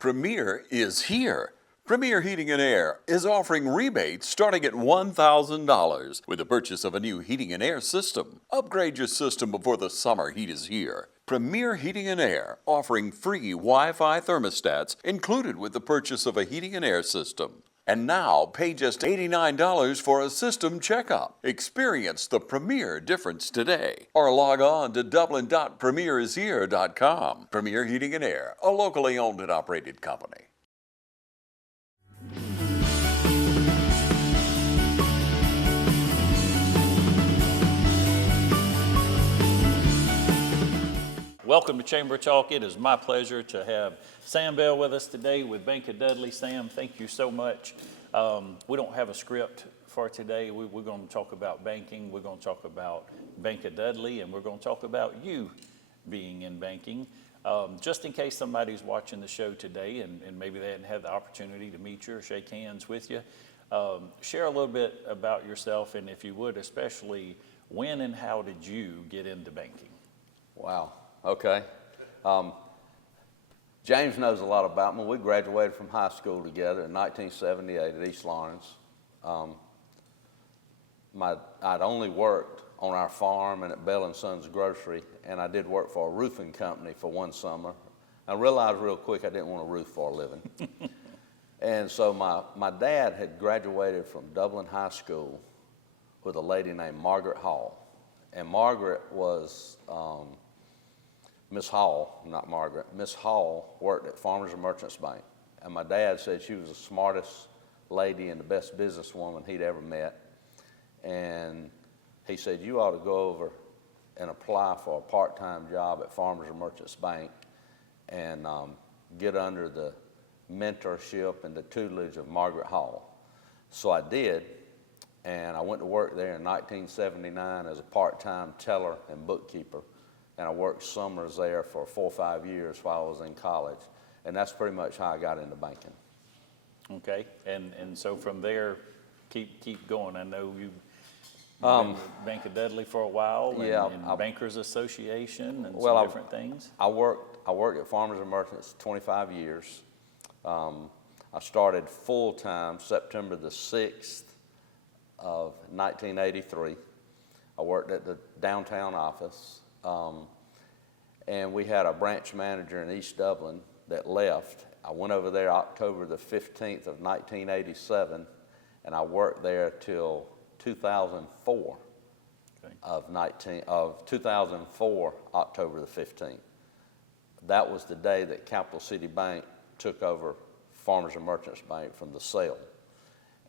Premier is here. Premier Heating and Air is offering rebates starting at $1,000 with the purchase of a new heating and air system. Upgrade your system before the summer heat is here. Premier Heating and Air offering free Wi-Fi thermostats included with the purchase of a heating and air system. And now pay just $89 for a system checkup. Experience the Premier difference today. Or log on to dublin.premierishere.com. Premier Heating and Air, a locally owned and operated company. Welcome to Chamber Talk. It is my pleasure to have Sam Beall with us today with Bank of Dudley. Sam, thank you so much. We don't have a script for today. We're going to talk about banking. We're going to talk about Bank of Dudley, and we're going to talk about you being in banking. Just in case somebody's watching the show today and maybe they hadn't had the opportunity to meet you or shake hands with you, share a little bit about yourself, and if you would, especially when and how did you get into banking? Wow. Okay. James knows a lot about me. We graduated from high school together in 1978 at East Lawrence. I'd only worked on our farm and at Beall & Sons Grocery, and I did work for a roofing company for one summer. I realized real quick I didn't want to roof for a living. And so my dad had graduated from Dublin High School with a lady named Margaret Hall. And Margaret was... Miss Hall, not Margaret, Miss Hall worked at Farmers and Merchants Bank. And my dad said she was the smartest lady and the best businesswoman he'd ever met. And he said, you ought to go over and apply for a part-time job at Farmers and Merchants Bank and get under the mentorship and the tutelage of Margaret Hall. So I did, and I went to work there in 1979 as a part-time teller and bookkeeper. And I worked summers there for 4 or 5 years while I was in college. And that's pretty much how I got into banking. Okay, and so from there, keep going. I know you've been with Bank of Dudley for a while, and Bankers Association and some different things. I worked at Farmers and Merchants 25 years. I started full-time September the 6th of 1983. I worked at the downtown office. And we had a branch manager in East Dublin that left. I went over there October the 15th of 1987, and I worked there till 2004 of 2004, October the 15th. That was the day that Capital City Bank took over Farmers and Merchants Bank from the sale.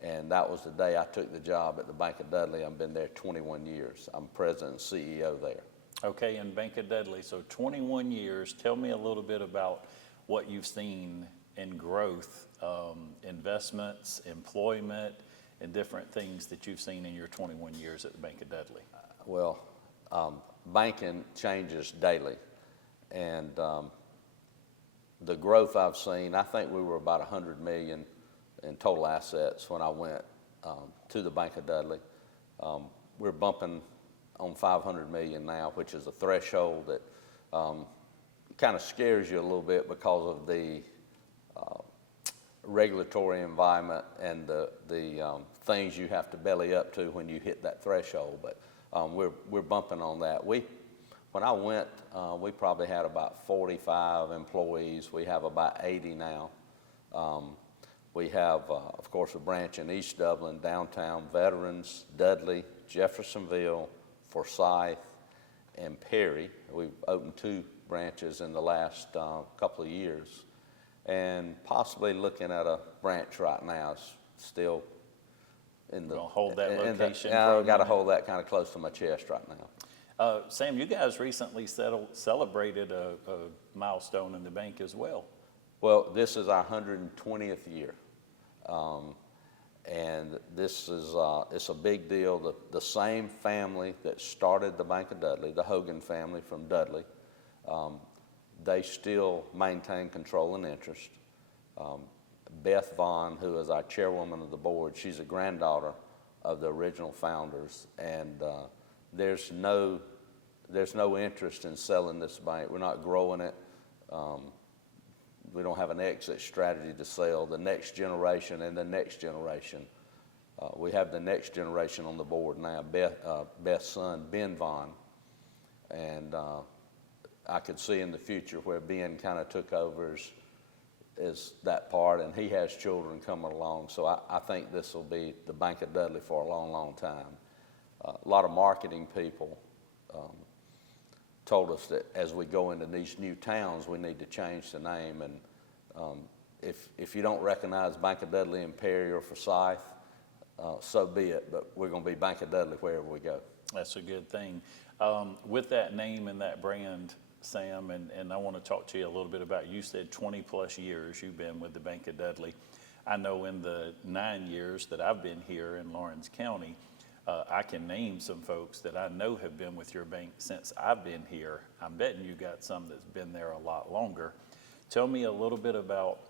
And that was the day I took the job at the Bank of Dudley. I've been there 21 years. I'm president and CEO there. Okay, and Bank of Dudley, so 21 years. Tell me a little bit about what you've seen in growth, investments, employment, and different things that you've seen in your 21 years at the Bank of Dudley. Well, banking changes daily, and the growth I've seen, I think we were about $100 million in total assets when I went to the Bank of Dudley. We're bumping on $500 million now, which is a threshold that kind of scares you a little bit because of the regulatory environment and the things you have to belly up to when you hit that threshold. But we're bumping on that. When I went, we probably had about 45 employees. We have about 80 now. We have, of course, a branch in East Dublin, downtown, Veterans, Dudley, Jeffersonville, Forsyth, and Perry. We've opened 2 branches in the last couple of years, and possibly looking at a branch right now. It's still in the... We're gonna hold that location. I've got to hold that kind of close to my chest right now. Sam, you guys recently celebrated a milestone in the bank as well. Well, this is our 120th year. And this is it's a big deal. The same family that started the Bank of Dudley, the Hogan family from Dudley, they still maintain control and interest. Beth Vaughn, who is our chairwoman of the board, she's a granddaughter of the original founders, and there's no interest in selling this bank. We're not growing it. We don't have an exit strategy to sell. The next generation and the next generation. We have the next generation on the board now, Beth's son, Ben Vaughn. And I could see in the future where Ben kind of took over as that part, and he has children coming along. So I think this will be the Bank of Dudley for a long, long time. A lot of marketing people told us that as we go into these new towns, we need to change the name. And if you don't recognize Bank of Dudley in Perry or Forsyth, so be it. But we're going to be Bank of Dudley wherever we go. That's a good thing. With that name and that brand, Sam, and I want to talk to you a little bit about, you said 20 plus years you've been with the Bank of Dudley. I know in the 9 years that I've been here in Lawrence County, I can name some folks that I know have been with your bank since I've been here. I'm betting you got some that's been there a lot longer. Tell me a little bit about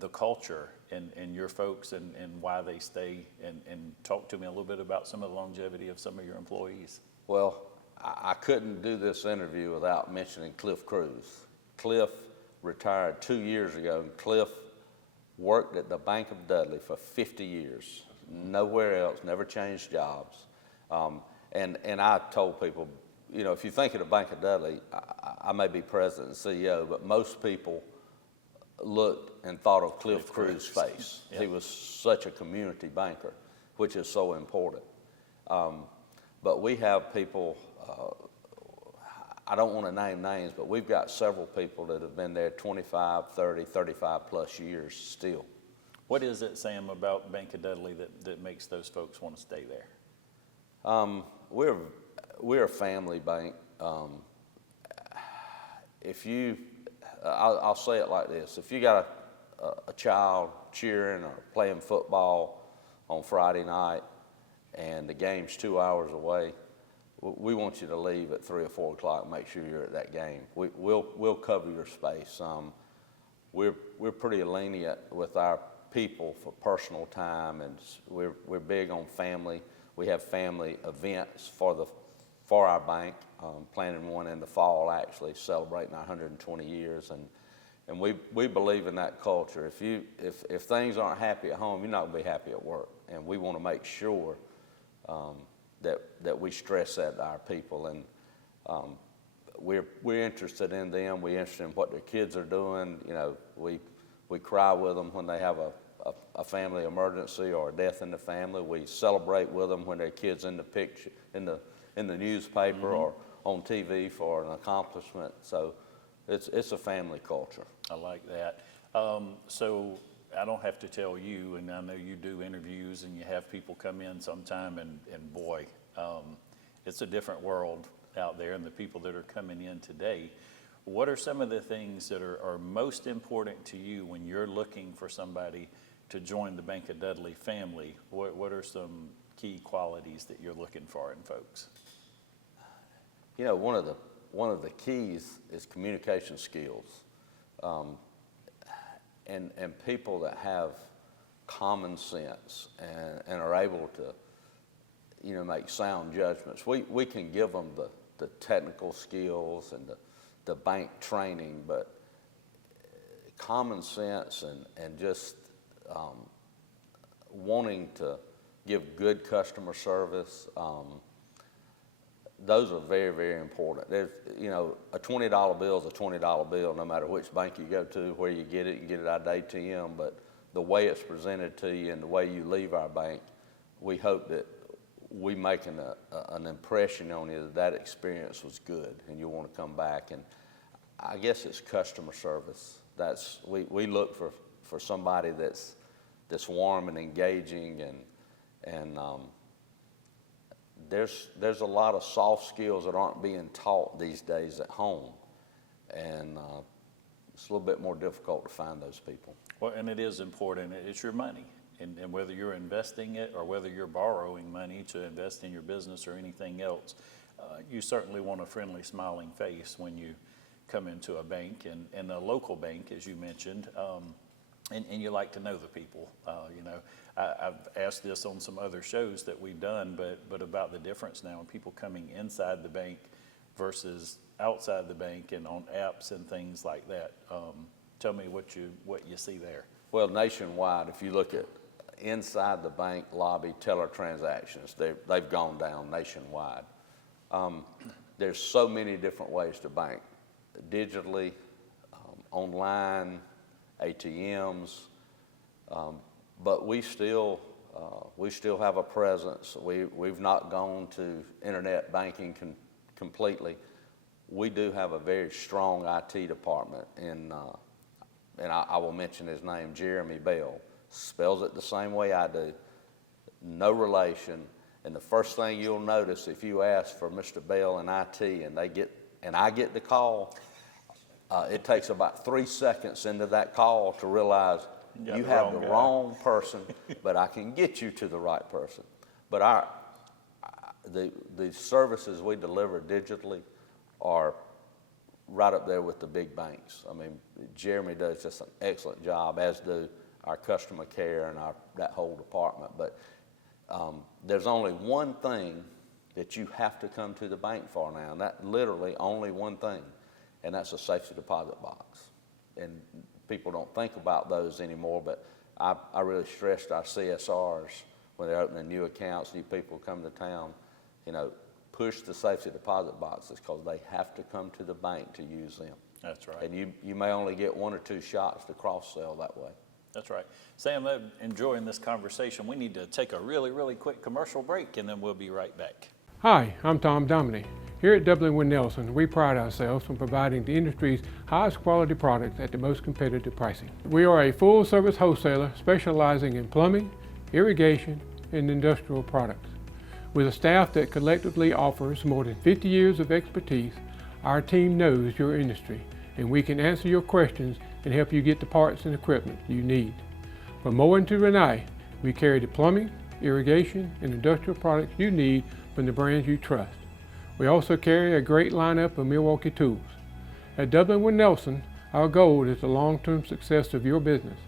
the culture and your folks and why they stay, and talk to me a little bit about some of the longevity of some of your employees. Well, I couldn't do this interview without mentioning Cliff Cruz. Cliff retired 2 years ago, and Cliff worked at the Bank of Dudley for 50 years. Nowhere else, never changed jobs. And I told people, you know, if you think of the Bank of Dudley, I may be president and CEO, but most people looked and thought of Cliff Cruz's face. Yep. He was such a community banker, which is so important. But we have people, I don't want to name names, but we've got several people that have been there 25, 30, 35 plus years still. What is it, Sam, about Bank of Dudley that makes those folks want to stay there? We're a family bank. I'll say it like this: if you got a child cheering or playing football on Friday night, and the game's 2 hours away, we want you to leave at 3 or 4 o'clock and make sure you're at that game. We'll cover your space. We're pretty lenient with our people for personal time, and we're big on family. We have family events for our bank. Planning one in the fall, actually celebrating our 120 years, and we believe in that culture. If things aren't happy at home, you're not going to be happy at work, and we want to make sure that we stress that to our people, and we're interested in them. We're interested in what their kids are doing. You know, we cry with them when they have a family emergency or a death in the family. We celebrate with them when their kids in the picture in the newspaper or on TV for an accomplishment. So it's a family culture. I like that. So I don't have to tell you, and I know you do interviews and you have people come in sometime, and boy, it's a different world out there, and the people that are coming in today. What are some of the things that are most important to you when you're looking for somebody to join the Bank of Dudley family? What are some key qualities that you're looking for in folks? You know, one of the keys is communication skills, and people that have common sense and are able to, you know, make sound judgments. We can give them the technical skills and the bank training, but common sense and just wanting to give good customer service. Those are very, very important. You know, a $20 bill is a $20 bill, no matter which bank you go to, where you get it at ATM. But the way it's presented to you and the way you leave our bank, we hope that we make an impression on you that experience was good and you want to come back. And I guess it's customer service. We look for somebody that's warm and engaging, and there's a lot of soft skills that aren't being taught these days at home, and it's a little bit more difficult to find those people. Well, and it is important. It's your money, and whether you're investing it or whether you're borrowing money to invest in your business or anything else, you certainly want a friendly, smiling face when you come into a bank, and a local bank, as you mentioned, and you like to know the people. You know, I've asked this on some other shows that we've done, but about the difference now in people coming inside the bank versus outside the bank and on apps and things like that. tell me what you see there. Well, nationwide, if you look at inside the bank lobby teller transactions, they've gone down nationwide. There's so many different ways to bank, digitally, online, ATMs, but we still have a presence. We've not gone to internet banking completely. We do have a very strong IT department, and I will mention his name, Jeremy Beall. Spells it the same way I do, no relation. And the first thing you'll notice if you ask for Mr. Beall in IT and I get the call, it takes about 3 seconds into that call to realize you have the wrong person, but I can get you to the right person. But the services we deliver digitally are right up there with the big banks. I mean, Jeremy does just an excellent job, as do our customer care and that whole department. But there's only one thing that you have to come to the bank for now, and that literally only one thing, and that's a safety deposit box. And people don't think about those anymore, but I really stressed our CSRs when they're opening new accounts, new people come to town, push the safety deposit boxes, because they have to come to the bank to use them. That's right. And you may only get 1 or 2 shots to cross-sell that way. That's right. Sam, I'm enjoying this conversation. We need to take a really, really quick commercial break, and then we'll be right back. Hi, I'm Tom Dominy. Here at Dudley & Nelson, we pride ourselves on providing the industry's highest quality products at the most competitive pricing. We are a full-service wholesaler specializing in plumbing, irrigation, and industrial products. With a staff that collectively offers more than 50 years of expertise, our team knows your industry, and we can answer your questions and help you get the parts and equipment you need. From mowing to Renee, we carry the plumbing, irrigation, and industrial products you need from the brands you trust. We also carry a great lineup of Milwaukee tools. At Dudley & Nelson, our goal is the long-term success of your business.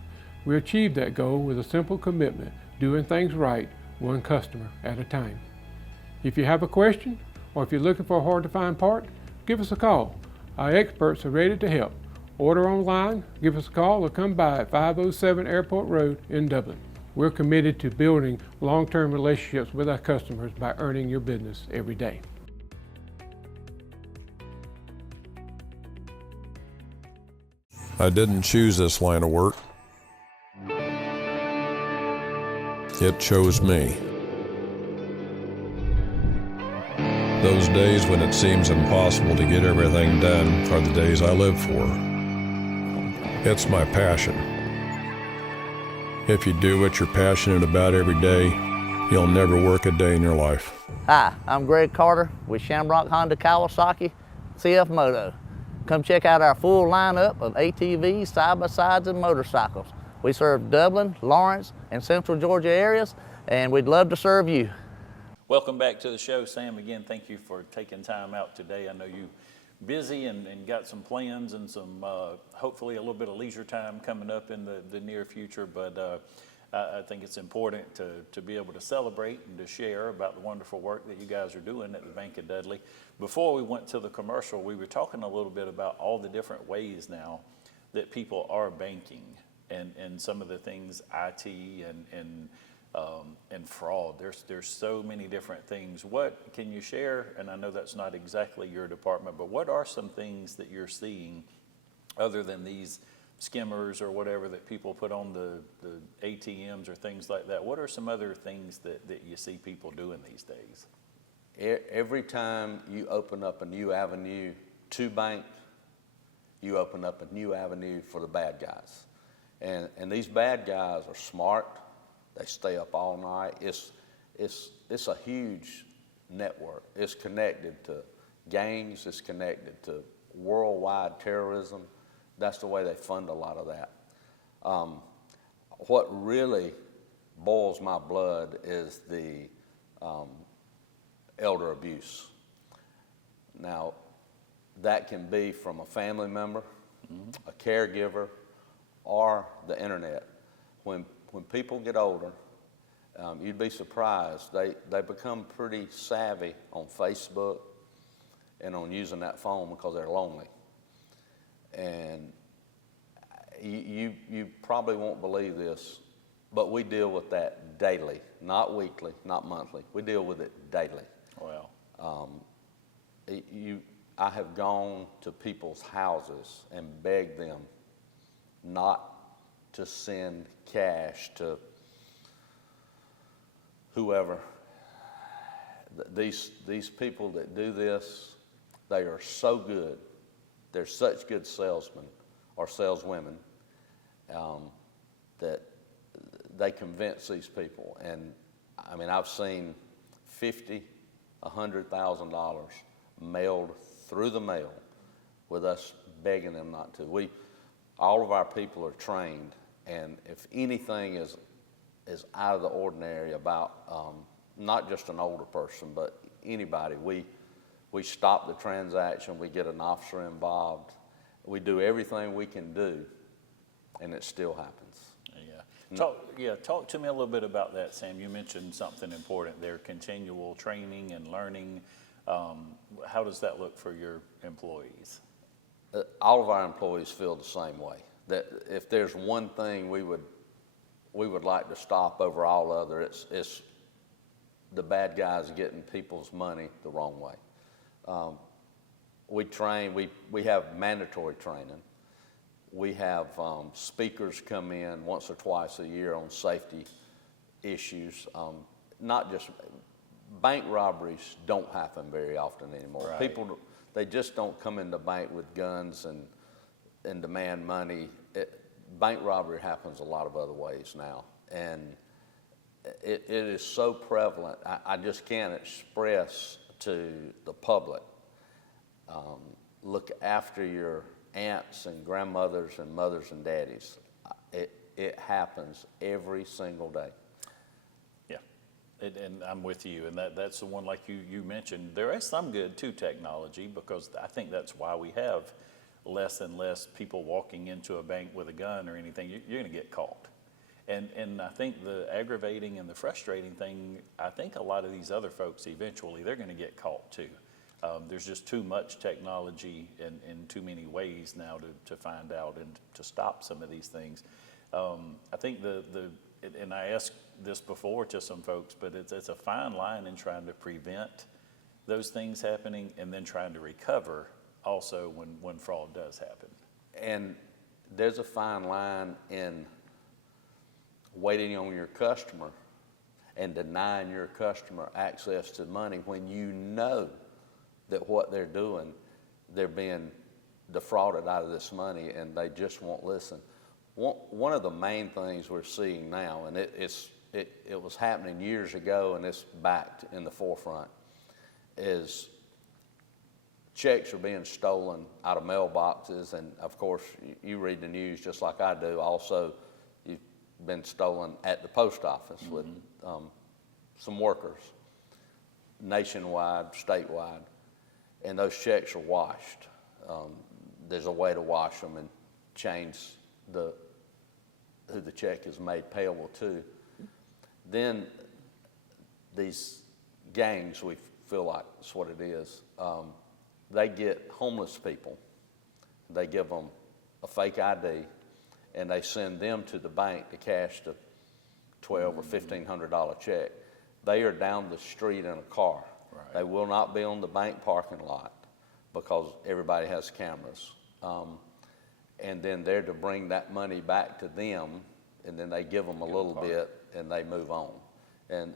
We achieve that goal with a simple commitment, doing things right, one customer at a time. If you have a question, or if you're looking for a hard-to-find part, give us a call. Our experts are ready to help. Order online, give us a call, or come by at 507 Airport Road in Dublin. We're committed to building long-term relationships with our customers by earning your business every day. I didn't choose this line of work. It chose me. Those days when it seems impossible to get everything done are the days I live for. It's my passion. If you do what you're passionate about every day, you'll never work a day in your life. Hi, I'm Greg Carter with Shamrock Honda Kawasaki CF Moto. Come check out our full lineup of ATVs, side-by-sides, and motorcycles. We serve Dublin, Lawrence, and Central Georgia areas, and we'd love to serve you. Welcome back to the show, Sam. Again, thank you for taking time out today. I know you're busy and got some plans and some, hopefully a little bit of leisure time coming up in the near future, but I think it's important to be able to celebrate and to share about the wonderful work that you guys are doing at the Bank of Dudley. Before we went to the commercial, we were talking a little bit about all the different ways now that people are banking and some of the things, IT and fraud. There's so many different things. What can you share? And I know that's not exactly your department, but what are some things that you're seeing other than these skimmers or whatever that people put on the ATMs or things like that? What are some other things that you see people doing these days? Every time you open up a new avenue to bank, you open up a new avenue for the bad guys. And these bad guys are smart. They stay up all night. It's a huge network. It's connected to gangs. It's connected to worldwide terrorism. That's the way they fund a lot of that. What really boils my blood is the elder abuse. Now, that can be from a family member, a caregiver, or the internet. When people get older, you'd be surprised. They become pretty savvy on Facebook and on using that phone because they're lonely. And You probably won't believe this, but we deal with that daily, not weekly, not monthly. We deal with it daily. Wow. I have gone to people's houses and begged them not to send cash to whoever. These people that do this, they are so good. They're such good salesmen or saleswomen that they convince these people. And I mean, I've seen $50,000, $100,000 mailed through the mail with us begging them not to. All of our people are trained, and if anything is out of the ordinary about not just an older person, but anybody, we stop the transaction, we get an officer involved, we do everything we can do, and it still happens. Talk to me a little bit about that, Sam. You mentioned something important there, continual training and learning. How does that look for your employees? All of our employees feel the same way. That if there's one thing we would like to stop over all other, it's the bad guys getting people's money the wrong way. We train. We have mandatory training. We have speakers come in once or twice a year on safety issues. Not just bank robberies don't happen very often anymore. Right. People, they just don't come into bank with guns and demand money. Bank robbery happens a lot of other ways now, and it is so prevalent. I just can't express to the public. Look after your aunts and grandmothers and mothers and daddies. It happens every single day. Yeah, and I'm with you, and that's the one like you mentioned. There is some good to technology, because I think that's why we have less and less people walking into a bank with a gun or anything. You're going to get caught. And I think the aggravating and the frustrating thing, I think a lot of these other folks, eventually, they're going to get caught too. There's just too much technology in too many ways now to find out and to stop some of these things. I think and I asked this before to some folks, but it's a fine line in trying to prevent those things happening and then trying to recover also when fraud does happen. And there's a fine line in waiting on your customer and denying your customer access to money when you know that what they're doing, they're being defrauded out of this money and they just won't listen. One of the main things we're seeing now, and it was happening years ago and it's back in the forefront, is checks are being stolen out of mailboxes, and of course you read the news just like I do. Also, you've been stolen at the post office with some workers, nationwide, statewide, and those checks are washed. There's a way to wash them and change who the check is made payable to. Then these gangs, we feel like that's what it is. They get homeless people, they give them a fake ID, and they send them to the bank to cash the $1,200 or $1,500 check. They are down the street in a car. Right. They will not be on the bank parking lot because everybody has cameras. And then they're to bring that money back to them, and then they give them a little bit, and they move on. And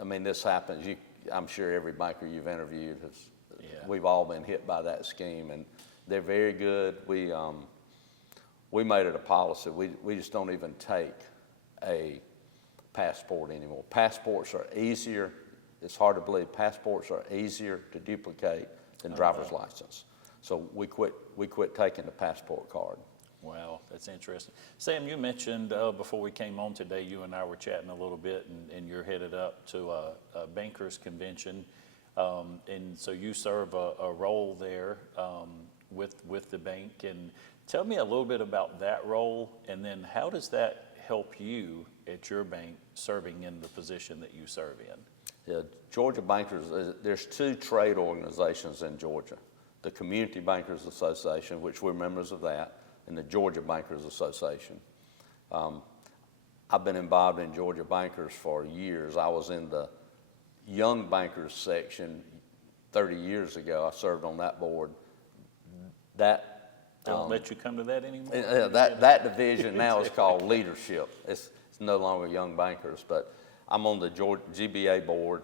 I mean, this happens. I'm sure every banker you've interviewed has. Yeah. We've all been hit by that scheme, and they're very good. We made it a policy. We just don't even take a passport anymore. Passports are easier. It's hard to believe. Passports are easier to duplicate than driver's license. So we quit taking the passport card. Wow, that's interesting. Sam, you mentioned before we came on today, you and I were chatting a little bit, and you're headed up to a bankers convention. And so you serve a role there with the bank. And tell me a little bit about that role, and then how does that help you at your bank serving in the position that you serve in? Yeah, Georgia Bankers, there's two trade organizations in Georgia. The Community Bankers Association, which we're members of that, in the Georgia Bankers Association. I've been involved in Georgia Bankers for years. I was in the Young Bankers section 30 years ago. I served on that board. Don't let you come to that anymore? That division now is called leadership. It's no longer Young Bankers, but I'm on the GBA board.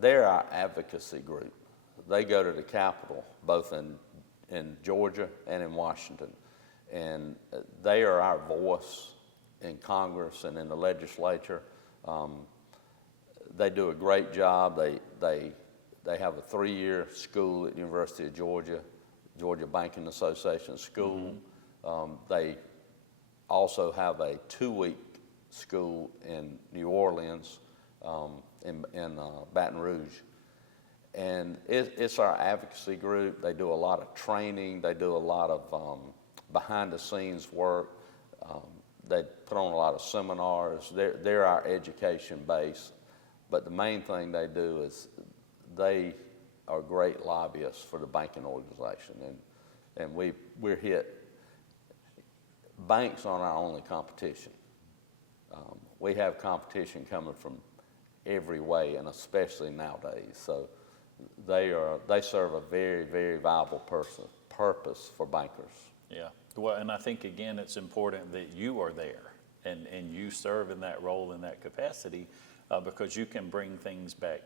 They're our advocacy group. They go to the Capitol, both in Georgia and in Washington, and they are our voice in Congress and in the legislature. They do a great job. They have a 3-year school at the University of Georgia Banking Association school. They also have a 2-week school in New Orleans, in Baton Rouge. And it's our advocacy group. They do a lot of training. They do a lot of behind-the-scenes work. They put on a lot of seminars. They're our education base. But the main thing they do is they are great lobbyists for the banking organization. And we're hit. Banks aren't our only competition. We have competition coming from every way, and especially nowadays. So they serve a very, very viable purpose for bankers. Yeah. Well, and I think, again, it's important that you are there and you serve in that role, in that capacity, because you can bring things back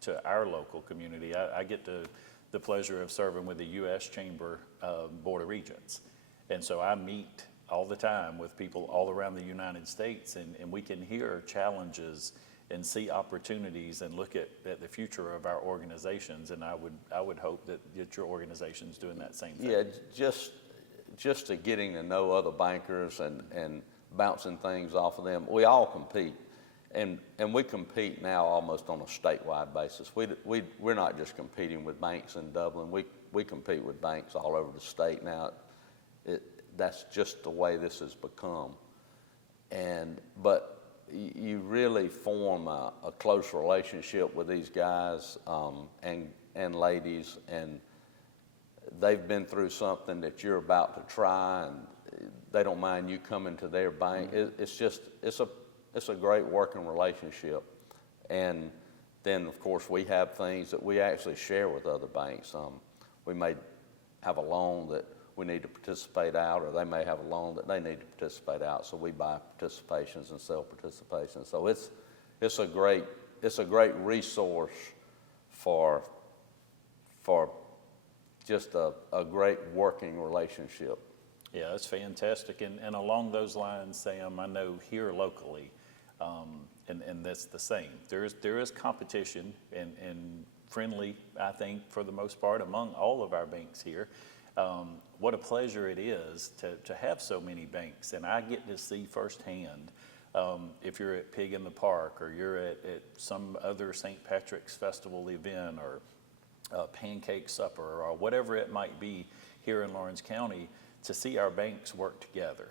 to our local community. I get the pleasure of serving with the U.S. Chamber Board of Regents. And so I meet all the time with people all around the United States, and we can hear challenges and see opportunities and look at the future of our organizations. And I would hope that your organization's doing that same thing. Yeah, just to getting to know other bankers and bouncing things off of them. We all compete, and we compete now almost on a statewide basis. We're not just competing with banks in Dublin. We compete with banks all over the state now. That's just the way this has become. But you really form a close relationship with these guys and ladies, and they've been through something that you're about to try, and they don't mind you coming to their bank. It's a great working relationship. And then, of course, we have things that we actually share with other banks. We may have a loan that we need to participate out, or they may have a loan that they need to participate out. So we buy participations and sell participations. So it's a great resource for just a great working relationship. Yeah, that's fantastic. And along those lines, Sam, I know here locally, and that's the same. There is competition and friendly, I think, for the most part, among all of our banks here. What a pleasure it is to have so many banks, and I get to see firsthand if you're at Pig in the Park, or you're at some other St. Patrick's Festival event, or pancake supper, or whatever it might be here in Lawrence County, to see our banks work together,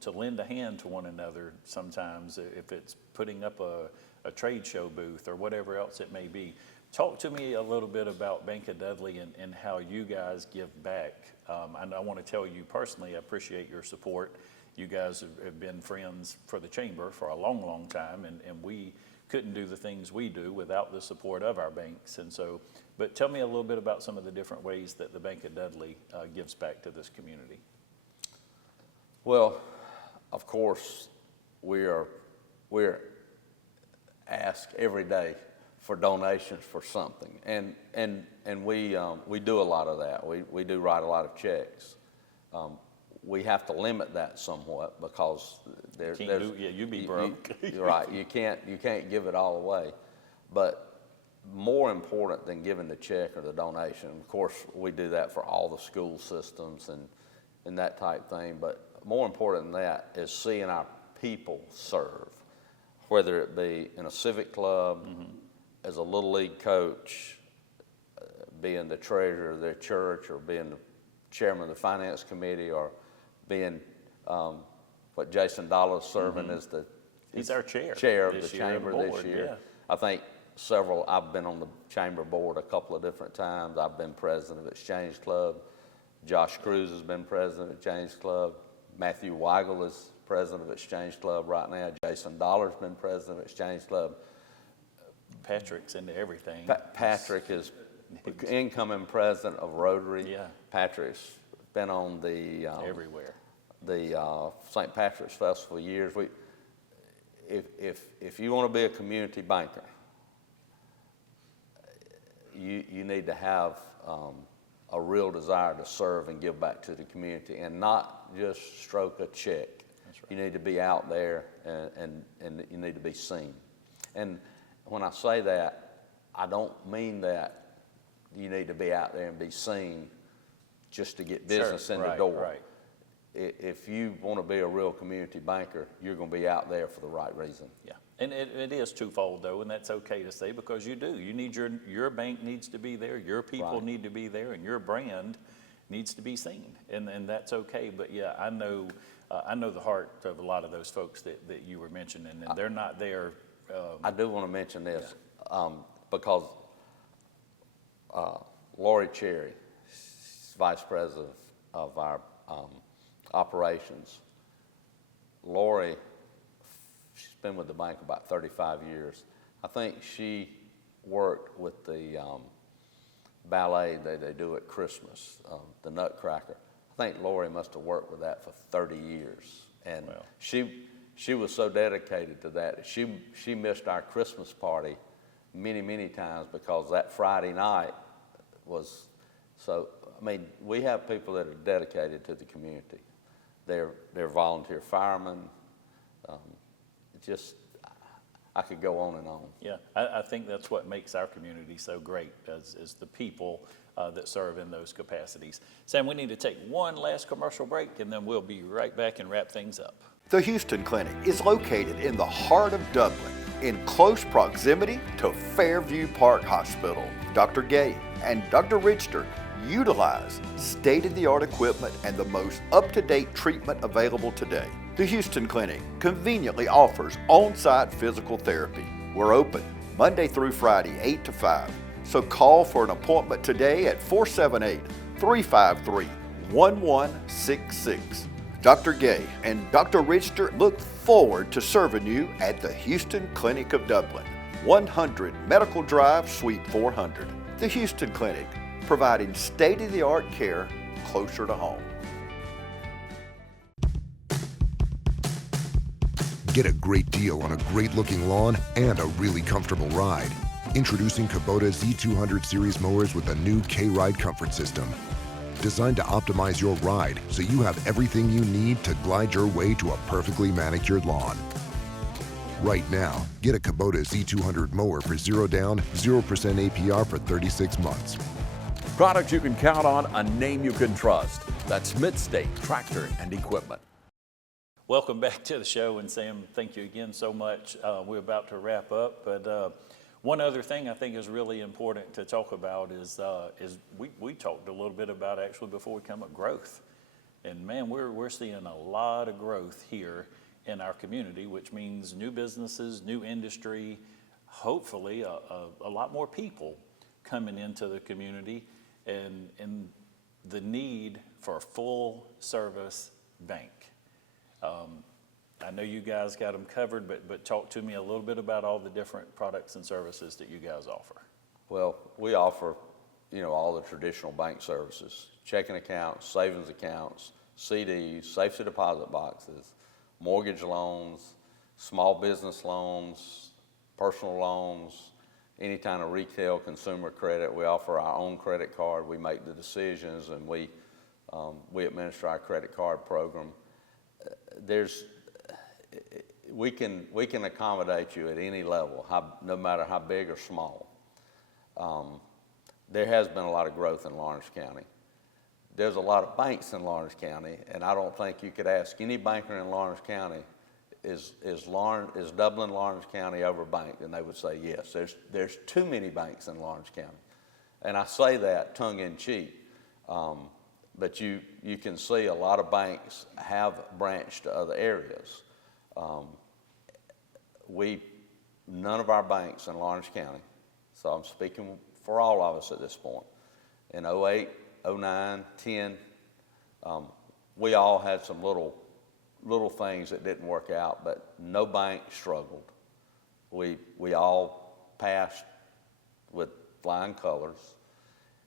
to lend a hand to one another sometimes, if it's putting up a trade show booth or whatever else it may be. Talk to me a little bit about Bank of Dudley and how you guys give back. And I want to tell you personally, I appreciate your support. You guys have been friends for the Chamber for a long, long time, and we couldn't do the things we do without the support of our banks. And so, but tell me a little bit about some of the different ways that the Bank of Dudley gives back to this community. Well, of course, we're asked every day for donations for something, and we do a lot of that. We do write a lot of checks. We have to limit that somewhat because you'd be broke. Right, you can't give it all away. But more important than giving the check or the donation, of course, we do that for all the school systems and that type thing. But more important than that is seeing our people serve, whether it be in a civic club, as a Little League coach, being the treasurer of their church, or being the chairman of the finance committee, or being what Jason Dollar's serving as He's our chair of the chamber this year. Yeah. I think I've been on the chamber board a couple of different times. I've been president of Exchange Club. Josh Cruz has been president of Exchange Club. Matthew Weigel is president of Exchange Club right now. Jason Dollar's been president of Exchange Club. Patrick's into everything. Patrick is incoming president of Rotary. Yeah. Patrick's been on the Everywhere. the St. Patrick's Festival years. If you want to be a community banker, you need to have a real desire to serve and give back to the community, and not just stroke a check. That's right. You need to be out there, and you need to be seen. And when I say that, I don't mean that you need to be out there and be seen just to get business in the door. Right. If you want to be a real community banker, you're going to be out there for the right reason. Yeah, and it is twofold though, and that's okay to say, because you do. You need your bank needs to be there, your people Right. need to be there, and your brand needs to be seen, and that's okay. But yeah, I know the heart of a lot of those folks that you were mentioning, and they're not there. I do want to mention this because Lori Cherry, vice president of our operations. Lori, she's been with the bank about 35 years. I think she worked with the ballet they do at Christmas, the Nutcracker. I think Lori must have worked with that for 30 years. And Wow. she was so dedicated to that. She missed our Christmas party many times because that Friday night was so. I mean, we have people that are dedicated to the community. They're volunteer firemen. I could go on and on. Yeah, I think that's what makes our community so great, is the people that serve in those capacities. Sam, we need to take one last commercial break, and then we'll be right back and wrap things up. The Houston Clinic is located in the heart of Dublin, in close proximity to Fairview Park Hospital. Dr. Gay and Dr. Richter utilize state-of-the-art equipment and the most up-to-date treatment available today. The Houston Clinic conveniently offers on-site physical therapy. We're open Monday through Friday, 8 to 5. So call for an appointment today at 478-353-1166. Dr. Gay and Dr. Richter look forward to serving you at the Houston Clinic of Dublin, 100 Medical Drive, Suite 400. The Houston Clinic, providing state-of-the-art care closer to home. Get a great deal on a great-looking lawn and a really comfortable ride. Introducing Kubota Z200 Series mowers with a new K-Ride comfort system. Designed to optimize your ride so you have everything you need to glide your way to a perfectly manicured lawn. Right now, get a Kubota Z200 mower for 0 down, 0% APR for 36 months. Products you can count on, a name you can trust. That's Midstate Tractor and Equipment. Welcome back to the show, and Sam, thank you again so much. We're about to wrap up, but one other thing I think is really important to talk about is we talked a little bit about, actually before we come up, growth. And man, we're seeing a lot of growth here in our community, which means new businesses, new industry, hopefully a lot more people coming into the community, and the need for a full service bank. I know you guys got them covered, but talk to me a little bit about all the different products and services that you guys offer. Well, we offer, all the traditional bank services: checking accounts, savings accounts, CDs, safety deposit boxes, mortgage loans, small business loans, personal loans, any kind of retail consumer credit. We offer our own credit card. We make the decisions, and we administer our credit card program. We can accommodate you at any level, no matter how big or small. There has been a lot of growth in Lawrence County. There's a lot of banks in Lawrence County, and I don't think you could ask any banker in Lawrence County, is Dublin Lawrence County overbanked? And they would say yes. There's too many banks in Lawrence County, and I say that tongue in cheek. But you can see a lot of banks have branched to other areas. None of our banks in Lawrence County, so I'm speaking for all of us at this point, in 08, 09, 10, We all had some little things that didn't work out, but no bank struggled. We all passed with flying colors,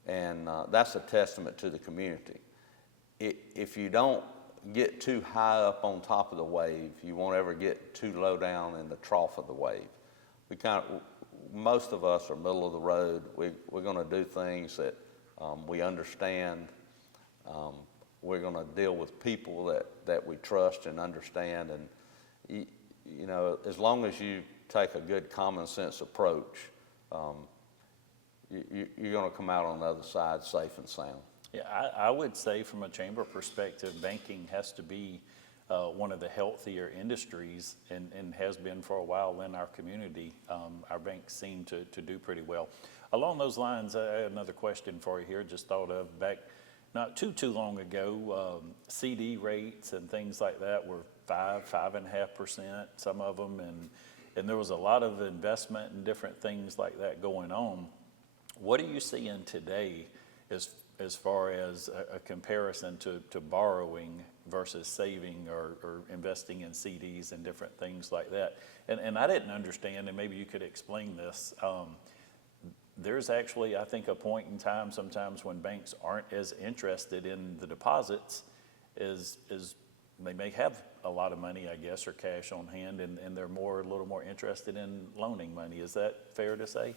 and that's a testament to the community. If you don't get too high up on top of the wave, you won't ever get too low down in the trough of the wave. Most of us are middle of the road. We're going to do things that we understand. We're going to deal with people that we trust and understand. And, you know, as long as you take a good common sense approach, you're going to come out on the other side safe and sound. Yeah, I would say from a chamber perspective, banking has to be one of the healthier industries and has been for a while in our community. Our banks seem to do pretty well. Along those lines, I have another question for you here, just thought of back not too long ago, CD rates and things like that were 5.5%, some of them, and there was a lot of investment and different things like that going on. What are you seeing today as far as a comparison to borrowing versus saving or investing in CDs and different things like that? And I didn't understand, and maybe you could explain this. There's actually, I think, a point in time sometimes when banks aren't as interested in the deposits as they may have a lot of money, I guess, or cash on hand, and they're a little more interested in loaning money. Is that fair to say?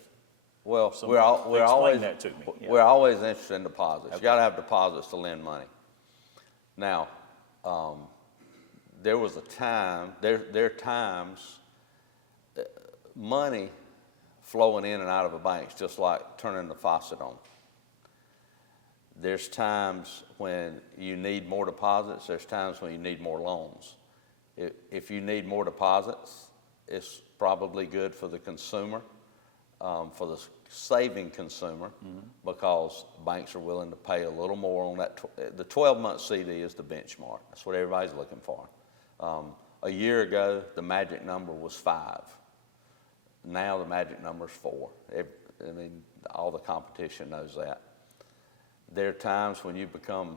Well, So we're always that to me. Yeah. We're always interested in deposits. You got to have deposits to lend money. Now, there was a time. There are times money flowing in and out of a bank is just like turning the faucet on. There's times when you need more deposits. There's times when you need more loans. If you need more deposits, it's probably good for the consumer. For the saving consumer, because banks are willing to pay a little more on that. The 12-month CD is the benchmark. That's what everybody's looking for. A year ago, the magic number was 5. Now the magic number is 4. I mean, all the competition knows that. There are times when you become,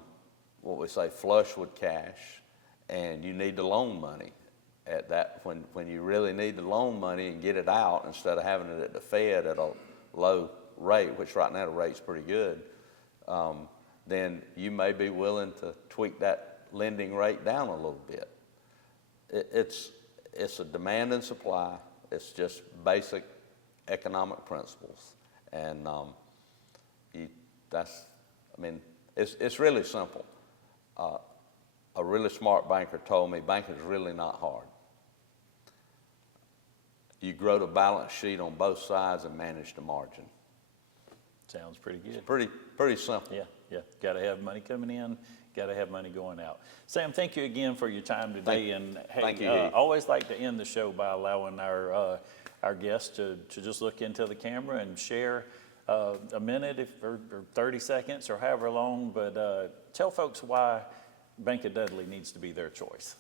what we say, flush with cash, and you need to loan money. At that, when you really need to loan money and get it out instead of having it at the Fed at a low rate, which right now the rate's pretty good, then you may be willing to tweak that lending rate down a little bit. It's a demand and supply. It's just basic economic principles, and it's really simple. A really smart banker told me banking is really not hard. You grow the balance sheet on both sides and manage the margin. Sounds pretty good. It's pretty simple. Yeah. Got to have money coming in, got to have money going out. Sam, thank you again for your time today. Thank you. I always like to end the show by allowing our guests to just look into the camera and share a minute or 30 seconds or however long, but tell folks why Bank of Dudley needs to be their choice.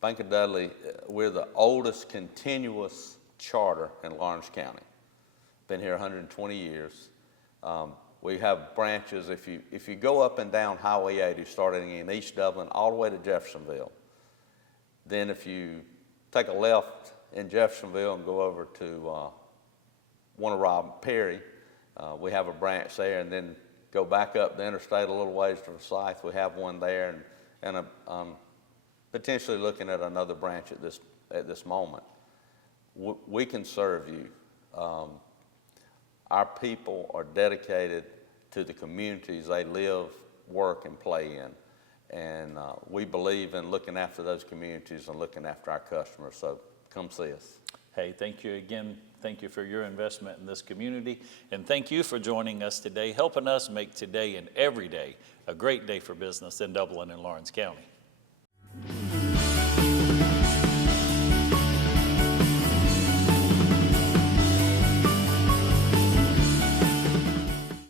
Bank of Dudley, we're the oldest continuous charter in Lawrence County. Been here 120 years. We have branches. If you go up and down Highway 80, starting in East Dublin all the way to Jeffersonville, then if you take a left in Jeffersonville and go over to Warner Perry, we have a branch there, and then go back up the interstate a little ways to the south. We have one there, and potentially looking at another branch at this moment. We can serve you. Our people are dedicated to the communities they live, work, and play in, and we believe in looking after those communities and looking after our customers. So come see us. Hey, thank you again. Thank you for your investment in this community. And thank you for joining us today, helping us make today and every day a great day for business in Dublin and Lawrence County.